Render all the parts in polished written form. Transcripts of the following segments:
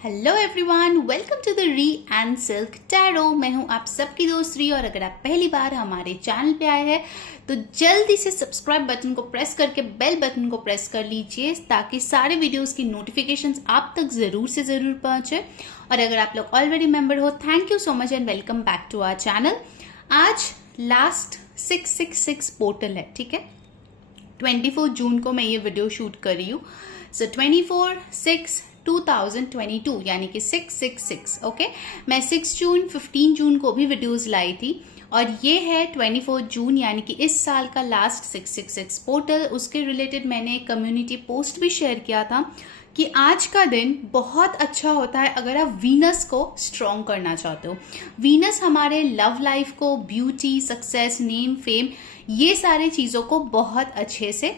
Hello everyone, welcome to the re and silk tarot. मैं हूं आप सबकी दोस्त री, और अगर आप पहली बार हमारे चैनल पे आए हैं तो जल्दी से सब्सक्राइब बटन को प्रेस करके बेल बटन को प्रेस कर लीजिए ताकि सारे वीडियोस की नोटिफिकेशंस आप तक जरूर से जरूर पहुंचे। और अगर आप लोग ऑलरेडी मेंबर हो, thank you so much and welcome back to our channel. आज लास्ट 666 पोर्टल है, ठीक है। 24 जून को मैं ये वीडियो शूट कर रही हूँ। सो 24/6/2022 यानी कि 666। ओके, मैं 6 जून 15 जून को भी वीडियोस लाई थी, और ये है 24 जून यानी कि इस साल का लास्ट 666 पोर्टल। उसके रिलेटेड मैंने एक कम्युनिटी पोस्ट भी शेयर किया था कि आज का दिन बहुत अच्छा होता है अगर आप वीनस को स्ट्रॉन्ग करना चाहते हो। वीनस हमारे लव लाइफ को, ब्यूटी, सक्सेस, नेम, फेम, ये सारे चीजों को बहुत अच्छे से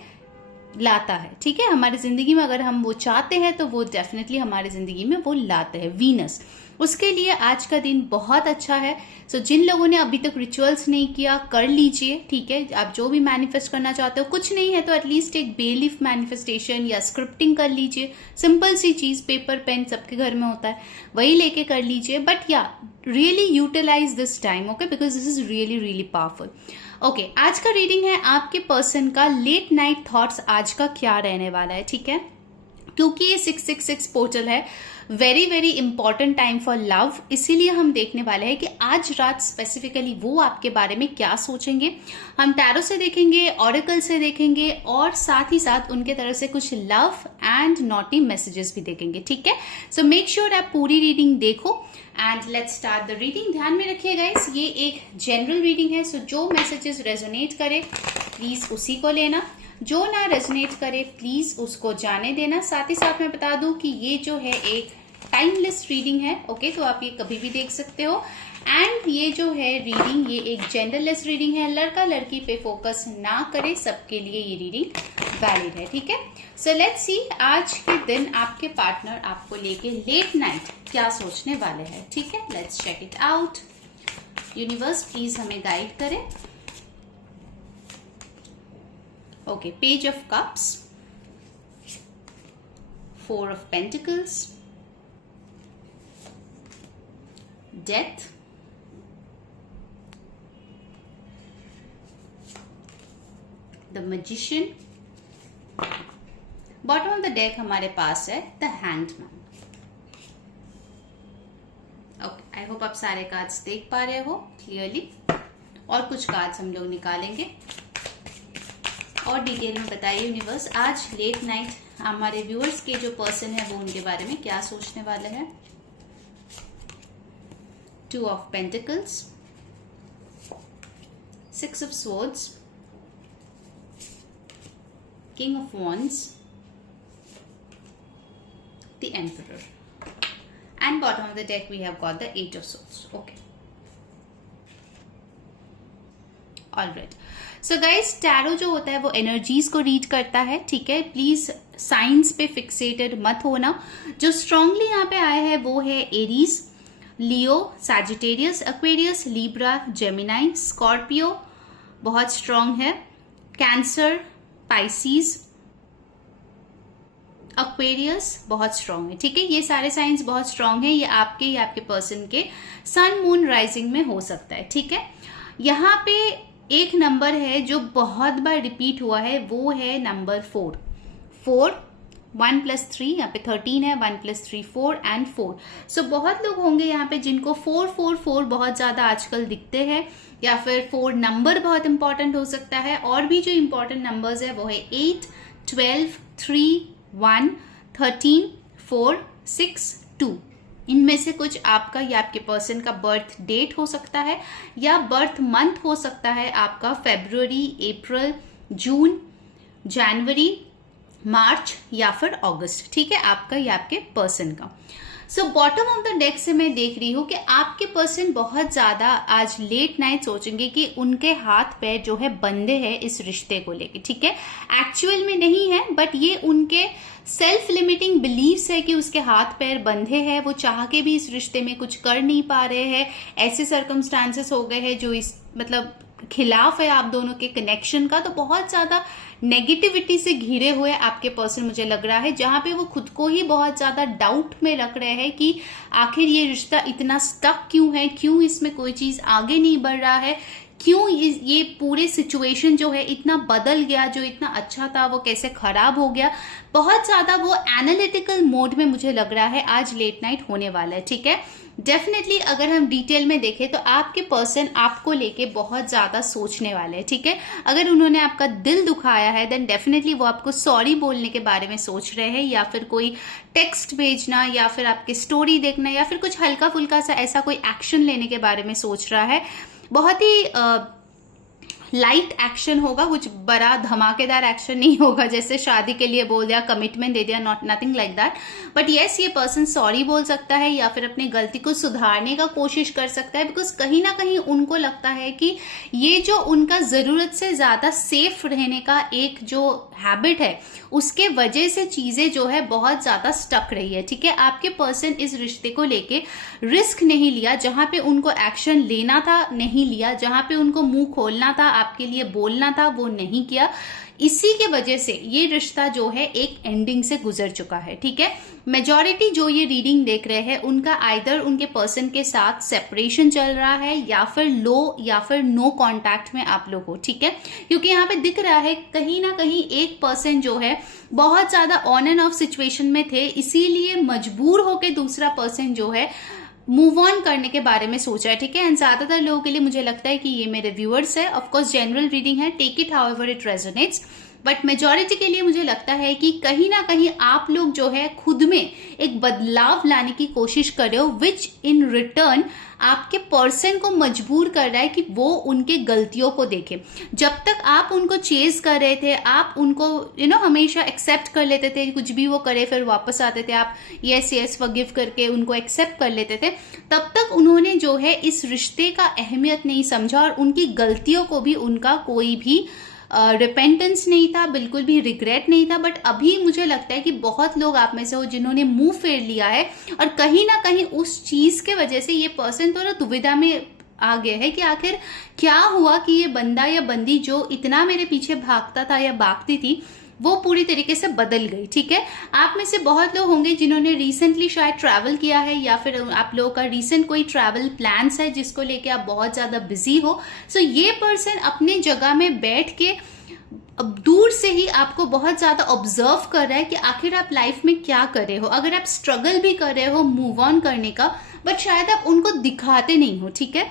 लाता है, ठीक है। हमारी जिंदगी में अगर हम वो चाहते हैं तो वो डेफिनेटली हमारी जिंदगी में वो लाते हैं वीनस। उसके लिए आज का दिन बहुत अच्छा है। सो जिन लोगों ने अभी तक रिचुअल्स नहीं किया, कर लीजिए, ठीक है। आप जो भी मैनिफेस्ट करना चाहते हो, कुछ नहीं है तो एटलीस्ट एक बेलीफ मैनिफेस्टेशन या स्क्रिप्टिंग कर लीजिए। सिंपल सी चीज, पेपर पेन सबके घर में होता है, वही लेके कर लीजिए। बट या really utilise this time, okay, because this is really really powerful. Okay, आज का रीडिंग है आपके पर्सन का लेट नाइट थॉट्स आज का क्या रहने वाला है, ठीक है। क्योंकि ये 666 पोर्टल है, very very important time for love, इसीलिए हम देखने वाले हैं कि आज रात स्पेसिफिकली वो आपके बारे में क्या सोचेंगे। हम टैरो से देखेंगे, ऑरेकल से देखेंगे, और साथ ही साथ उनके तरफ से कुछ लव एंड नॉटी मैसेजेस भी देखेंगे, ठीक है। सो मेक श्योर आप पूरी रीडिंग देखो and let's start the reading. ध्यान में रखिए गाइस, ये एक जनरल रीडिंग है, सो जो मैसेजेस रेजोनेट करे प्लीज उसी को लेना, जो ना रेजोनेट करे प्लीज उसको जाने देना। साथ ही साथ मैं बता दूं कि ये जो है एक टाइमलेस रीडिंग है, ओके, तो आप ये कभी भी देख सकते हो। एंड ये जो है रीडिंग, ये एक जेंडरलेस रीडिंग है, लड़का लड़की पे फोकस ना करे, सबके लिए ये रीडिंग वैलिड है, ठीक है। सो लेट्स सी आज के दिन आपके पार्टनर आपको लेके लेट नाइट क्या सोचने वाले हैं, ठीक है। Let's check it out. Universe please हमें गाइड करें। Okay, page of cups, 4 of pentacles, death, the magician, bottom of the deck हमारे पास है the hanged man. Okay, I hope आप सारे कार्ड्स देख पा रहे हो क्लियरली, और कुछ कार्ड्स हम लोग निकालेंगे और डिटेल में बताइए यूनिवर्स आज लेट नाइट हमारे व्यूअर्स के जो पर्सन है वो उनके बारे में क्या सोचने वाले हैं। 2 of pentacles, 6 of swords, king of wands, the emperor, and bottom of the deck we have got the 8 of swords. Okay, alright. So guys, tarot जो होता है वो एनर्जीज को रीड करता है, ठीक है। प्लीज साइंस पे फिक्सेटेड मत होना। जो स्ट्रांगली यहाँ पे आए हैं वो है Aries, Leo, Sagittarius, Aquarius, Libra, Gemini, Scorpio बहुत स्ट्रांग है, कैंसर, पाइसीज, एक्वेरियस बहुत स्ट्रांग है, ठीक है। ये सारे साइंस बहुत स्ट्रांग है। ये आपके पर्सन के सन मून राइजिंग में हो सकता है, ठीक है। यहाँ पे एक नंबर है जो बहुत बार रिपीट हुआ है, वो है नंबर 4। 1 + 3, यहाँ पे 13 है, 1 + 3 4 एंड 4। सो बहुत लोग होंगे यहाँ पे जिनको 4 बहुत ज्यादा आजकल दिखते हैं, या फिर 4 नंबर बहुत इंपॉर्टेंट हो सकता है। और भी जो इंपॉर्टेंट नंबर्स है वो है 8, 12, 3, 1, 13, 4, 6, 2। इनमें से कुछ आपका या आपके पर्सन का बर्थ डेट हो सकता है, या बर्थ मंथ हो सकता है आपका फरवरी, अप्रैल, जून, जनवरी, मार्च या फिर अगस्त, ठीक है, आपका या आपके पर्सन का। So bottom of the deck से मैं देख रही हूँ कि आपके पर्सन बहुत ज्यादा आज लेट नाइट सोचेंगे कि उनके हाथ पैर जो है बंधे हैं इस रिश्ते को लेके, ठीक है। एक्चुअल में नहीं है, बट ये उनके सेल्फ लिमिटिंग बिलीव्स है कि उसके हाथ पैर बंधे हैं, वो चाह के भी इस रिश्ते में कुछ कर नहीं पा रहे हैं। ऐसे सर्कमस्टांसेस हो गए हैं जो इस मतलब खिलाफ है आप दोनों के कनेक्शन का, तो बहुत ज्यादा नेगेटिविटी से घिरे हुए आपके पर्सन मुझे लग रहा है, जहां पे वो खुद को ही बहुत ज्यादा डाउट में रख रहे हैं कि आखिर ये रिश्ता इतना स्टक क्यों है, क्यों इसमें कोई चीज आगे नहीं बढ़ रहा है, क्यों ये पूरे सिचुएशन जो है इतना बदल गया, जो इतना अच्छा था वो कैसे खराब हो गया। बहुत ज्यादा वो एनालिटिकल मोड में मुझे लग रहा है आज लेट नाइट होने वाला है। ठीक है, डेफिनेटली अगर हम डिटेल में देखें तो आपके पर्सन आपको लेके बहुत ज्यादा सोचने वाले हैं। ठीक है, अगर उन्होंने आपका दिल दुखाया है देन डेफिनेटली वो आपको सॉरी बोलने के बारे में सोच रहे हैं, या फिर कोई टेक्स्ट भेजना, या फिर आपकी स्टोरी देखना, या फिर कुछ हल्का फुल्का सा ऐसा कोई एक्शन लेने के बारे में सोच रहा है। बहुत ही लाइट एक्शन होगा, कुछ बड़ा धमाकेदार एक्शन नहीं होगा जैसे शादी के लिए बोल दिया, कमिटमेंट दे दिया, not nothing like that. But yes, ये पर्सन सॉरी बोल सकता है या फिर अपनी गलती को सुधारने का कोशिश कर सकता है, बिकॉज कहीं ना कहीं उनको लगता है कि ये जो उनका जरूरत से ज्यादा सेफ रहने का एक जो हैबिट है उसके वजह से चीजें जो है बहुत ज्यादा स्टक रही है। ठीक है, आपके पर्सन इस रिश्ते को लेके रिस्क नहीं लिया, जहां पे उनको एक्शन लेना था नहीं लिया, जहां पे उनको मुंह खोलना था आपके लिए बोलना था वो नहीं किया। इसी के वजह से ये रिश्ता जो है एक एंडिंग से गुजर चुका है। ठीक है, मेजॉरिटी जो ये रीडिंग देख रहे हैं उनका आइदर उनके पर्सन के साथ सेपरेशन चल रहा है, या फिर लो या फिर नो कांटेक्ट में आप लोग हो। ठीक है, क्योंकि यहाँ पे दिख रहा है कहीं ना कहीं एक पर्सन जो है बहुत ज्यादा ऑन एंड ऑफ सिचुएशन में थे, इसीलिए मजबूर होकर दूसरा पर्सन जो है मूव ऑन करने के बारे में सोच रहा है। ठीक है, एंड ज्यादातर लोगों के लिए मुझे लगता है कि ये मेरे व्यूअर्स है, ऑफकोर्स जनरल रीडिंग है, take it however it resonates, but majority के लिए मुझे लगता है कि कहीं ना कहीं आप लोग जो है खुद में एक बदलाव लाने की कोशिश कर रहे हो, विच इन रिटर्न आपके पर्सन को मजबूर कर रहा है कि वो उनके गलतियों को देखे। जब तक आप उनको चेज कर रहे थे, आप उनको हमेशा एक्सेप्ट कर लेते थे, कुछ भी वो करे फिर वापस आते थे, आप यस यस फॉरगिव करके उनको एक्सेप्ट कर लेते थे, तब तक उन्होंने जो है इस रिश्ते का अहमियत नहीं समझा और उनकी गलतियों को भी उनका कोई भी रिपेंटेंस नहीं था, बिल्कुल भी रिग्रेट नहीं था। बट अभी मुझे लगता है कि बहुत लोग आप में से हो जिन्होंने मुंह फेर लिया है, और कहीं ना कहीं उस चीज के वजह से ये पर्सन थोड़ा दुविधा में आ गया है कि आखिर क्या हुआ कि ये बंदा या बंदी जो इतना मेरे पीछे भागता था या भागती थी वो पूरी तरीके से बदल गई। ठीक है, आप में से बहुत लोग होंगे जिन्होंने रिसेंटली शायद ट्रैवल किया है, या फिर आप लोगों का रिसेंट कोई ट्रैवल प्लान्स है जिसको लेके आप बहुत ज्यादा बिजी हो। सो ये पर्सन अपने जगह में बैठ के अब दूर से ही आपको बहुत ज्यादा ऑब्जर्व कर रहा है कि आखिर आप लाइफ में क्या कर रहे हो। अगर आप स्ट्रगल भी कर रहे हो मूव ऑन करने का, बट शायद आप उनको दिखाते नहीं हो। ठीक है,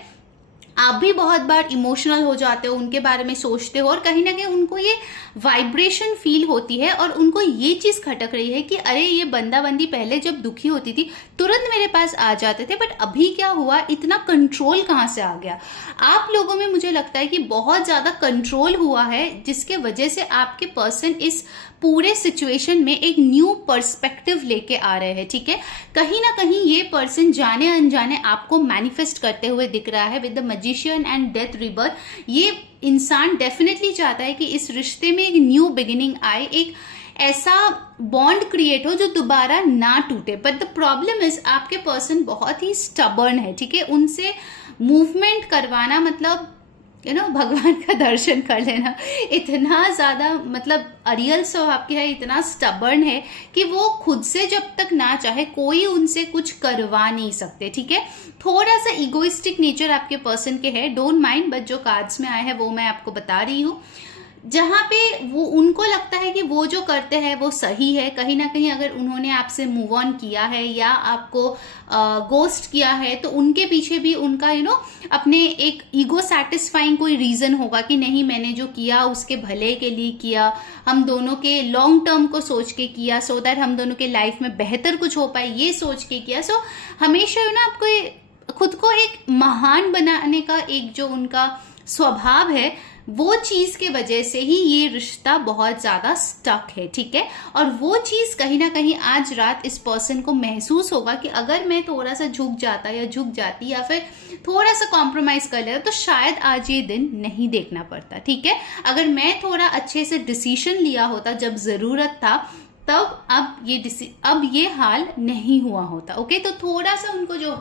आप भी बहुत बार इमोशनल हो जाते हो, उनके बारे में सोचते हो, और कहीं ना कहीं उनको ये वाइब्रेशन फील होती है और उनको ये चीज खटक रही है कि अरे ये बंदा बंदी पहले जब दुखी होती थी तुरंत मेरे पास आ जाते थे, बट अभी क्या हुआ, इतना कंट्रोल कहाँ से आ गया। आप लोगों में मुझे लगता है कि बहुत ज्यादा कंट्रोल हुआ है, जिसके वजह से आपके पर्सन इस पूरे सिचुएशन में एक न्यू पर्सपेक्टिव लेके आ रहे हैं। ठीक है, कहीं ना कहीं ये पर्सन जाने अनजाने आपको मैनिफेस्ट करते हुए दिख रहा है with the magician and death rebirth. ये इंसान डेफिनेटली चाहता है कि इस रिश्ते में एक न्यू बिगिनिंग आए, एक ऐसा बॉन्ड क्रिएट हो जो दोबारा ना टूटे। बट द प्रॉब्लम इज आपके पर्सन बहुत ही स्टबर्न है। ठीक है, उनसे मूवमेंट करवाना मतलब भगवान का दर्शन कर लेना, इतना ज्यादा मतलब अरियल स्वभाव की है, इतना स्टबर्न है कि वो खुद से जब तक ना चाहे कोई उनसे कुछ करवा नहीं सकते। ठीक है, थोड़ा सा इगोइस्टिक नेचर आपके पर्सन के है, डोंट माइंड, बट जो कार्ड्स में आए हैं वो मैं आपको बता रही हूँ। जहां पे वो उनको लगता है कि वो जो करते हैं वो सही है, कहीं ना कहीं अगर उन्होंने आपसे मूव ऑन किया है या आपको गोस्ट किया है तो उनके पीछे भी उनका अपने एक ईगो सेटिस्फाइंग कोई रीजन होगा कि नहीं मैंने जो किया उसके भले के लिए किया, हम दोनों के लॉन्ग टर्म को सोच के किया, सो दैट हम दोनों के लाइफ में बेहतर कुछ हो पाए, ये सोच के किया। सो हमेशा आपको खुद को एक महान बनाने का एक जो उनका स्वभाव है वो चीज के वजह से ही ये रिश्ता बहुत ज्यादा स्टक है। ठीक है, और वो चीज कहीं ना कहीं आज रात इस पर्सन को महसूस होगा कि अगर मैं थोड़ा सा झुक जाता या झुक जाती या फिर थोड़ा सा कॉम्प्रोमाइज कर लेता तो शायद आज ये दिन नहीं देखना पड़ता। ठीक है, अगर मैं थोड़ा अच्छे से डिसीजन लिया होता जब जरूरत था तब अब ये हाल नहीं हुआ होता। ओके, तो थोड़ा सा उनको जो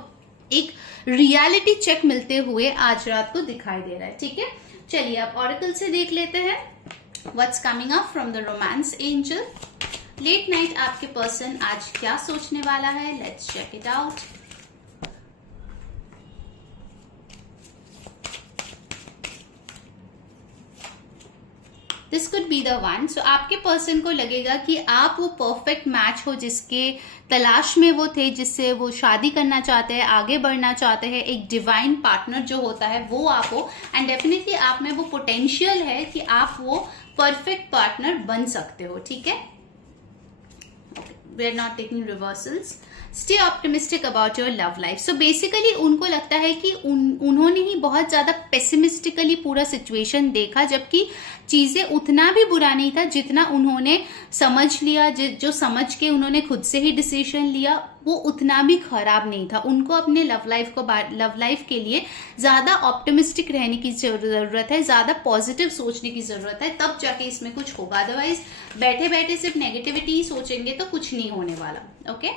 एक रियलिटी चेक मिलते हुए आज रात को दिखाई दे रहा है। ठीक है, चलिए अब ऑरेकल से देख लेते हैं what's coming up from the romance angel. Late night आपके पर्सन आज क्या सोचने वाला है, let's check it out. This could be the one. So आपके पर्सन को लगेगा कि आप वो परफेक्ट मैच हो जिसके तलाश में वो थे, जिससे वो शादी करना चाहते हैं, आगे बढ़ना चाहते हैं। एक डिवाइन पार्टनर जो होता है वो आप हो, एंड डेफिनेटली आप में वो पोटेंशियल है कि आप वो परफेक्ट पार्टनर बन सकते हो। ठीक है, we are not taking reversals. Stay optimistic about your love life. So basically उनको लगता है कि उन्होंने ही बहुत ज्यादा पेसिमिस्टिकली पूरा सिचुएशन देखा, जबकि चीजें उतना भी बुरा नहीं था जितना उन्होंने समझ लिया। जो समझ के उन्होंने खुद से ही डिसीजन लिया वो उतना भी खराब नहीं था। उनको अपने लव लाइफ के लिए ज्यादा ऑप्टिमिस्टिक रहने की जरूरत है, ज्यादा पॉजिटिव सोचने की जरूरत है, तब जाके इसमें कुछ होगा। अदरवाइज बैठे बैठे सिर्फ नेगेटिविटी ही सोचेंगे तो कुछ नहीं होने वाला। Okay,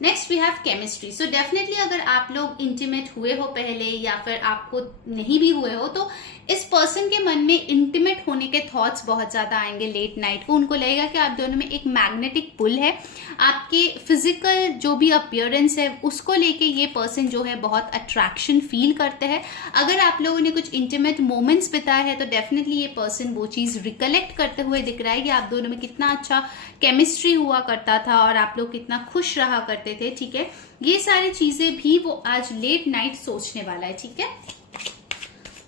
next we have chemistry. So definitely अगर आप लोग इंटीमेट हुए हो पहले या फिर आपको नहीं भी हुए हो तो इस पर्सन के मन में इंटीमेट होने के थॉट्स बहुत ज्यादा आएंगे लेट नाइट को। उनको लगेगा कि आप दोनों में एक मैग्नेटिक पुल है, आपके फिजिकल जो भी अपीयरेंस है उसको लेके ये पर्सन जो है बहुत अट्रैक्शन फील करते हैं। अगर आप लोगों ने कुछ इंटीमेट मोमेंट्स बिताए हैं तो डेफिनेटली ये पर्सन वो चीज रिकलेक्ट करते हुए दिख रहा है कि आप दोनों में कितना अच्छा केमिस्ट्री हुआ करता था और आप लोग कितना खुश रहा करते थे। ठीक है, ये सारी चीजें भी वो आज लेट नाइट सोचने वाला है। ठीक है,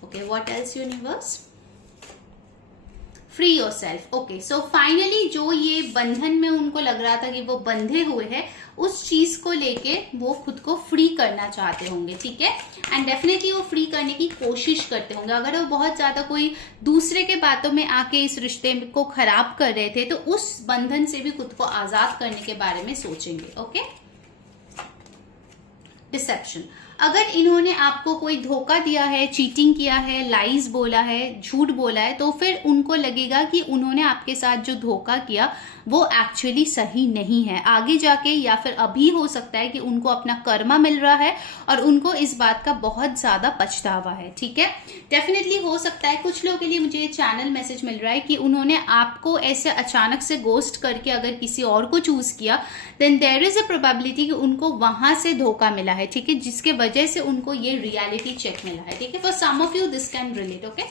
okay, what else universe? Free your self. Okay, so finally जो ये बंधन में उनको लग रहा था कि वो बंधे हुए हैं, उस चीज को लेके वो खुद को फ्री करना चाहते होंगे। ठीक है, एंड डेफिनेटली वो फ्री करने की कोशिश करते होंगे। अगर वो बहुत ज्यादा कोई दूसरे के बातों में आके इस रिश्ते को खराब कर रहे थे तो उस बंधन से भी खुद को आजाद करने के बारे में सोचेंगे। Okay, deception. अगर इन्होंने आपको कोई धोखा दिया है, चीटिंग किया है, लाइज बोला है, झूठ बोला है, तो फिर उनको लगेगा कि उन्होंने आपके साथ जो धोखा किया वो एक्चुअली सही नहीं है। आगे जाके या फिर अभी हो सकता है कि उनको अपना कर्मा मिल रहा है और उनको इस बात का बहुत ज्यादा पछतावा है। ठीक है, डेफिनेटली हो सकता है कुछ लोगों के लिए मुझे चैनल मैसेज मिल रहा है कि उन्होंने आपको ऐसे अचानक से गोस्ट करके अगर किसी और को चूज किया then there is a probability कि उनको वहां से धोखा मिला है। ठीक है, जिसके वजह से उनको ये रियलिटी चेक मिला है। ठीक है, for some of you this can relate. Okay,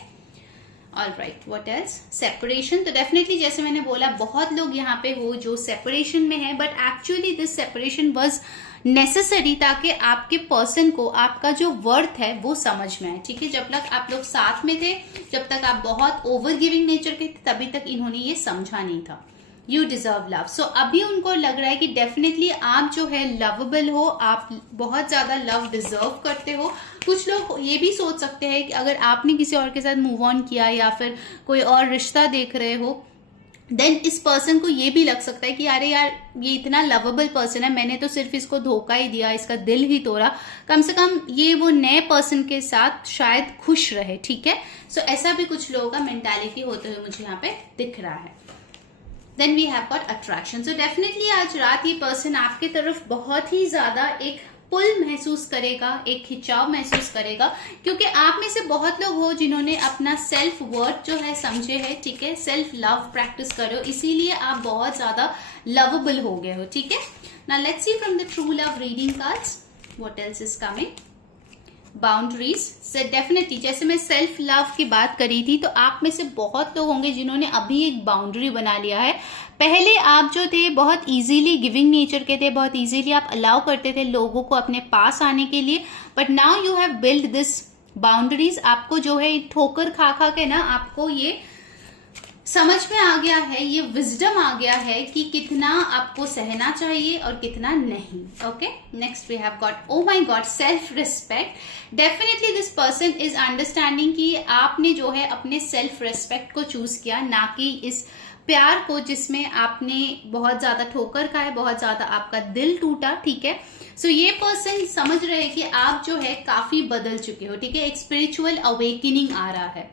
all right, what else? Separation. तो डेफिनेटली जैसे मैंने बोला बहुत लोग यहाँ पे हो जो सेपरेशन में है, but actually this separation was necessary ताकि आपके पर्सन को आपका जो वर्थ है वो समझ में आए। ठीक है, जब तक आप लोग साथ में थे, जब तक आप बहुत ओवर गिविंग नेचर के थे, तभी तक इन्होंने ये समझा नहीं था। You deserve love. सो अभी उनको लग रहा है कि डेफिनेटली आप जो है लवेबल हो, आप बहुत ज्यादा लव डिजर्व करते हो। कुछ लोग ये भी सोच सकते हैं कि अगर आपने किसी और के साथ मूव ऑन किया या फिर कोई और रिश्ता देख रहे हो देन इस पर्सन को ये भी लग सकता है कि अरे यार ये इतना लवेबल पर्सन है, मैंने तो सिर्फ इसको धोखा ही दिया, इसका दिल ही तोड़ा, कम से कम ये वो नए पर्सन के साथ शायद खुश रहे। ठीक है, सो ऐसा भी कुछ लोगों का मेंटालिटी होते हुए मुझे यहाँ पे दिख रहा है। Then we have got attraction. So definitely आज रात ये पर्सन आपके तरफ बहुत ही ज्यादा एक पुल महसूस करेगा, एक खिंचाव महसूस करेगा, क्योंकि आप में से बहुत लोग हो जिन्होंने अपना सेल्फ वर्थ जो है समझे है। ठीक है, सेल्फ लव प्रैक्टिस करो, इसीलिए आप बहुत ज्यादा लवेबल हो गए हो। ठीक है, now let's see from the true love reading cards what else is coming. Boundaries से डेफिनेटली जैसे मैं सेल्फ लव की बात करी थी तो आप में से बहुत लोग होंगे जिन्होंने अभी एक बाउंड्री बना लिया है। पहले आप जो थे बहुत इजीली गिविंग नेचर के थे, बहुत इजीली आप अलाउ करते थे लोगों को अपने पास आने के लिए, but now you have build this boundaries. आपको जो है ठोकर खा खा के ना आपको ये समझ में आ गया है, ये विजडम आ गया है कि कितना आपको सहना चाहिए और कितना नहीं। Okay, next we have got oh my god self respect. Definitely this person is understanding कि आपने जो है अपने सेल्फ रिस्पेक्ट को चूज किया, ना कि इस प्यार को जिसमें आपने बहुत ज्यादा ठोकर खाए, बहुत ज्यादा आपका दिल टूटा। ठीक है, सो ये पर्सन समझ रहे हैं कि आप जो है काफी बदल चुके हो। ठीक है, एक स्पिरिचुअल अवेकनिंग आ रहा है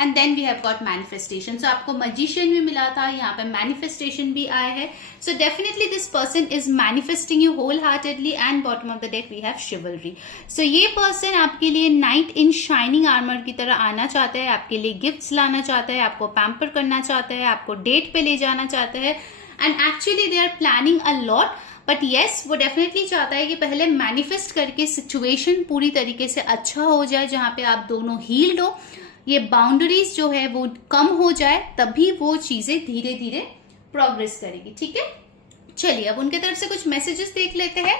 and then we have got manifestation. So आपको मैजिशियन भी मिला था, यहाँ पे मैनिफेस्टेशन भी आया है। So definitely this person is manifesting you whole heartedly and bottom of the deck we have chivalry. So ये पर्सन आपके लिए नाइट इन शाइनिंग आर्मर की तरह आना चाहता है, आपके लिए गिफ्ट्स लाना चाहता है, आपको पैम्पर करना चाहता है, आपको डेट पे ले जाना चाहता है and actually they are planning a lot. But yes, वो डेफिनेटली चाहता है कि पहले मैनिफेस्ट करके सिचुएशन पूरी तरीके से अच्छा हो जाए, जहां पे आप दोनों हील्ड हो, ये बाउंड्रीज जो है वो कम हो जाए, तभी वो चीजें धीरे धीरे प्रोग्रेस करेगी। ठीक है, चलिए अब उनके तरफ से कुछ मैसेजेस देख लेते हैं।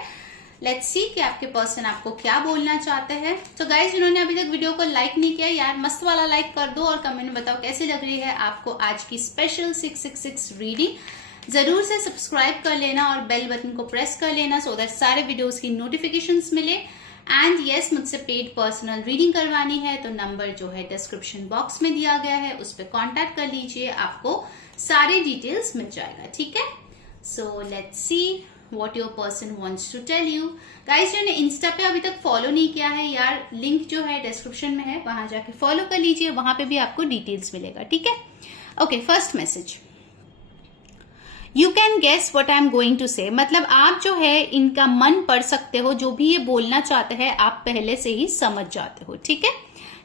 लेट्स सी कि आपके पर्सन आपको क्या बोलना चाहते हैं। तो गाइज, जिन्होंने अभी तक वीडियो को लाइक नहीं किया, यार मस्त वाला लाइक कर दो और कमेंट में बताओ कैसी लग रही है आपको आज की स्पेशल 666 रीडिंग। जरूर से सब्सक्राइब कर लेना और बेल बटन को प्रेस कर लेना सो दैट सारे वीडियोस की नोटिफिकेशंस मिले। एंड यस, मुझसे पेड पर्सनल रीडिंग करवानी है तो नंबर जो है डिस्क्रिप्शन बॉक्स में दिया गया है, उस पर कॉन्टैक्ट कर लीजिए, आपको सारे डिटेल्स मिल जाएगा। ठीक है, so let's see what your person wants to tell you. Guys, जिन्होंने इंस्टा पे अभी तक फॉलो नहीं किया है, यार लिंक जो है डिस्क्रिप्शन में है, वहां जाके फॉलो कर लीजिए, वहां पे भी आपको डिटेल्स मिलेगा। ठीक है, okay, first message, you can guess what I am going to say. मतलब आप जो है इनका मन पढ़ सकते हो, जो भी ये बोलना चाहते हैं आप पहले से ही समझ जाते हो। ठीक है,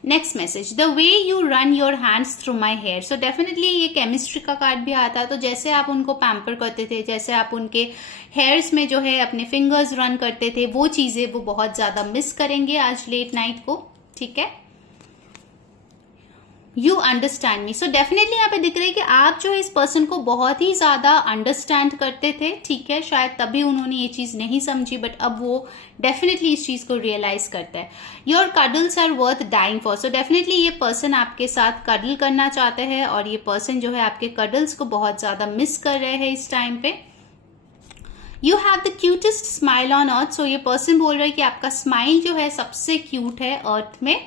next message, the way you run your hands through my hair. So definitely ये केमिस्ट्री का कार्ड भी आता है, तो जैसे आप उनको पैम्पर करते थे, जैसे आप उनके हेयर्स में जो है अपने फिंगर्स रन करते थे, वो चीजें वो बहुत ज्यादा मिस करेंगे आज लेट नाइट को। ठीक है, you understand me. So definitely यहाँ पे दिख रही है कि आप जो है इस पर्सन को बहुत ही ज्यादा अंडरस्टैंड करते थे। ठीक है, शायद तभी उन्होंने ये चीज नहीं समझी, बट अब वो डेफिनेटली इस चीज को रियलाइज करता है। Your cuddles are worth dying for. So definitely ये पर्सन आपके साथ कडल करना चाहते हैं और ये पर्सन जो है आपके कडल्स को बहुत ज्यादा मिस कर रहे हैं इस टाइम पे। You have the cutest smile on earth. So ये पर्सन बोल रहा है कि आपका स्माइल जो है सबसे क्यूट है अर्थ में।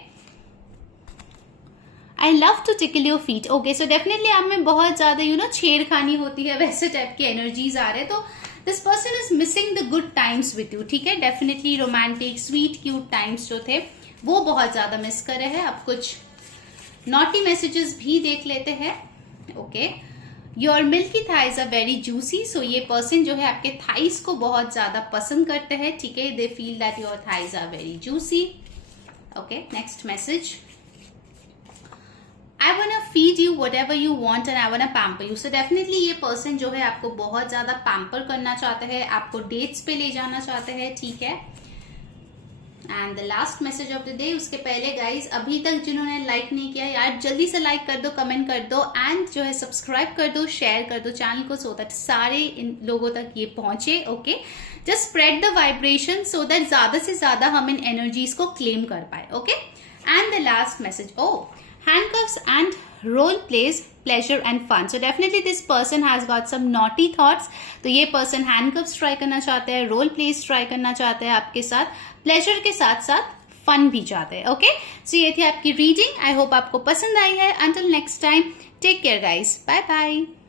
I love to tickle your feet. Okay, so definitely आप में बहुत ज्यादा छेड़खानी होती है, वैसे टाइप की एनर्जीज आ रहे हैं। तो this person is missing the good times with you. ठीक है, definitely romantic sweet cute times जो थे वो बहुत ज्यादा मिस कर रहे हैं। अब कुछ नॉटी मैसेजेस भी देख लेते हैं। Okay, your milky thighs are very juicy. So ये पर्सन जो है आपके थाइस को बहुत ज्यादा पसंद करते हैं। ठीक है, they feel that your thighs are very juicy. Okay, next message, I wanna feed you whatever you want and I wanna pamper you. So definitely ये पर्सन जो है आपको बहुत ज्यादा पैम्पर करना चाहते हैं, आपको डेट्स पे ले जाना चाहते हैं। ठीक है, and the last message of the day. उसके पहले गाइज, अभी तक जिन्होंने लाइक नहीं किया, यार जल्दी से लाइक कर दो, कमेंट कर दो एंड जो है सब्सक्राइब कर दो, शेयर कर दो चैनल को, सो दैट सारे इन लोगों तक ये पहुंचे। Okay, just spread the vibration so that ज्यादा से ज्यादा हम इन एनर्जीज को क्लेम कर पाए। Okay, and the last message, handcuffs and role plays, pleasure and fun. So definitely this person has got some naughty thoughts. तो ये person handcuffs try करना चाहते हैं, role plays try करना चाहते हैं आपके साथ, pleasure के साथ साथ fun भी चाहते हैं। ओके, सो ये थी आपकी रीडिंग। आई होप आपको पसंद आई है। Until next time, take care guys, bye bye.